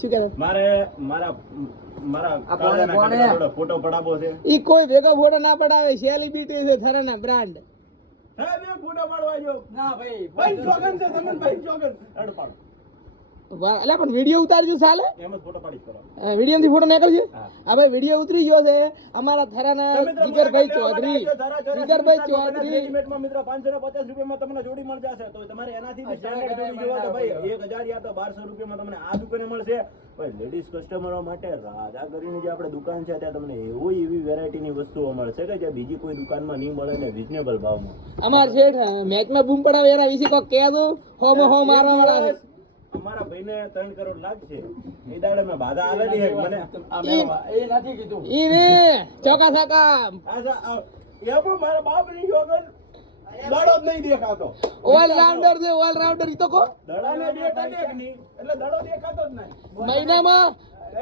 શું કહેતો મારે મારા ફોટો પડાવવો છે. ઈ કોઈ ભેગો ફોટો ના પડાવે, સેલિબ્રિટી છે થરાના બ્રાન્ડ. હા બે ફોટો પાડવા જો. ના ભાઈ ભાઈ જોગન છે તમને ભાઈ જોગન. અડ પાડો. વાહ, અલ્યા પણ વિડિયો ઉતારજો સાલે. એમ જ ફોટો પાડી કરો. વિડિયો થી ફોટો નીકળશે. હા. આ ભાઈ વિડિયો ઉતરી ગયો છે અમારા થરાના જીગરભાઈ ચૌધરી. જીગરભાઈ ચૌધરી રેડીમેડમાં મિત્ર 550 રૂપિયામાં તમને જોડી મળી જશે. તો તમારે એનાથી બી સ્ટાન્ડર્ડ જોડી જોવા તો ભાઈ 1000 યા તો 1200 રૂપિયામાં તમને આ દુકાને મળશે. ભાઈ લેડીઝ કસ્ટમરો માટે રાજા કરીને જે આપણે દુકાન છે ત્યાં તમને એવી વેરાયટીની વસ્તુઓ મળશે કે જે બીજી કોઈ દુકાનમાં નહીં મળે ને રિઝનેબલ ભાવમાં. અમાર શેઠ મેચમાં બૂમ પડાવે એના વિશે કોક કહે દો. હો મારવા વાળા છે. અમારા ભાઈને 3 કરોડ લાગશે. એ દાડે મેં બાધા આલેલી છે મને. એ નથી કીધું. ઈ ને ચોકા છકા આજા એ પણ મારા બાપની જોગન દડો જ નહીં દેખાતો. ઓલરાઉન્ડર છે, ઓલરાઉન્ડર. ઈ તો કો દડાને બે ટડેક નહીં એટલે દડો દેખાતો જ નહીં. મહિનામાં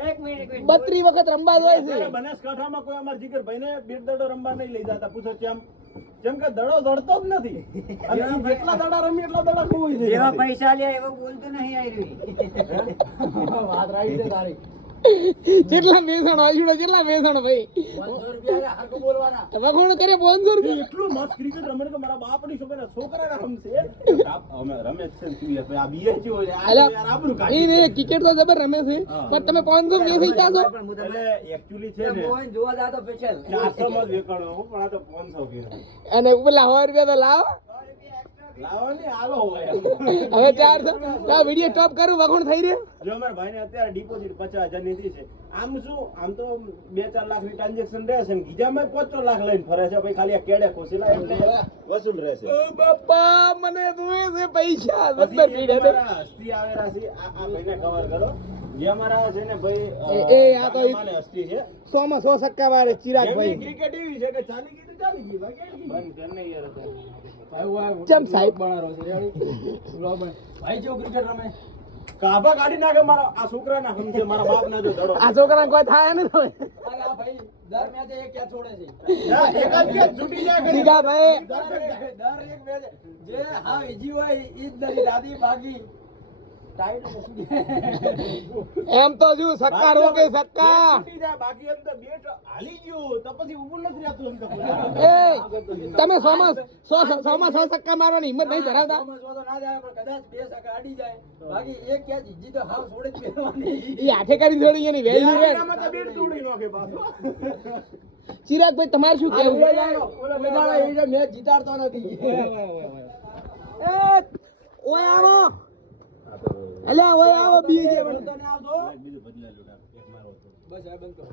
એક મિનિટ 32 વખત રમવા હોય છે. અત્યારે બનાસકાંઠામાં કોઈ અમારા જીગરભાઈને બેટ દડો રમવા નહીં લઈ જતા. પૂછો કેમ કે દડો દડતો જ નથી. અને ઈ જેટલા દડા રમી એટલા દડા ખોવાઈ જાય. જેવા પૈસા લે એવો બોલતો નહીં આયરી. વાત રાઈટ છે તારી. કેટલા મેસણ હોય કેટલા મેસણ ભાઈ 500 રૂપિયા હરકો બોલવાના. વખોણ કરે 500 રૂપિયા. એટલું મસ્ત ક્રિકેટ રમે કે મારા બાપની છોકરા રમશે. અમે રમે છે ને તું આ બીએ જો યાર આબરૂ ઈ કાઢી. ને ક્રિકેટ તો જબર રમે છે પણ તમે 500 મેસી જાશો. એટલે એક્ચ્યુઅલી છે ને મોહન જોવા જાતો સ્પેશિયલ 400 માં જ વેકણો હું પણ આ તો 500 કે અને પેલા 100 રૂપિયા તો લાવો. લાવો ને આલો હોય. હવે 400 લાવ વિડિયો સ્ટોપ કરું. વખોણ થઈ રહ્યો. જો અમારા ભાઈને અત્યારે ડિપોઝિટ 50000 ની થઈ છે. આમ શું આમ તો 2-4 લાખ ની ટ્રાન્ઝેક્શન રહેશે ને ગીજામાં 5 લાખ લઈને ફરે છે. ભાઈ ખાલી આ કેડે ખોસેલા એટલે વસૂલ રહેશે. ઓ બાપા મને જોવે છે પૈસા. પછી બસ એક પીડે અમારા હસ્તી આવેલા છે. આ ભાઈને કવર કરો. જે અમારા છે ને ભાઈ એ આ તો માને હસ્તી છે. 100 માં 100 સક્કા વાળે ચિરાગ એમની ભાઈ. ક્રિકેટ એવી છે કે ચાલી ગઈ તો ચાલી ગઈ. બાકી અટકી ગઈ. બંધ કર ને યાર ભાઈ ચમ સાહેબ બનારો છે ભાઈ જેવો ક્રિકેટ રમે કાબા કાઢી નાખે મારા આ છોકરાના હમશે મારા બાપના જો દડો. આ છોકરા કોઈ થાય ને તો અરે આ ભાઈ દર મેચે એક ક્યાં છોડે છે ના, એકાદ કે છૂટી જાય ઘડી. જીગા ભાઈ દર એક મેચ જે હા ઈજી હોય ઈ જ દરી દાદી ભાગી ટાઈટ એમ તો જો સક્કા રોકે સક્કા. છૂટી જાય બાકી એમ તો બેટ હાલી ગયું તો પછી ઊભું નથી રહેતું એમ તો. એ તમે 100 માં 100 સક્કા મારવાની હિંમત નહીં ધરાવતા. ના જાય પણ કદાચ બે સકા અડી જાય બાકી એક ક્યાં ઈજી તો હાવ છોડે જ પહેરવાની ઈ હાથે કરી થોડી એની વેલ્યુ રે. એનામાં તો બેટ તોડી નાખે પાછો. ચિરાગ ભાઈ તમારે શું કેવું? મેચ જીતાડતો નથી ઓય આવો અલ્યા ઓય આવો બીજે તને આવતો બીજું બદલાયેલું એક મારો હતો. બસ આ બંધ કરો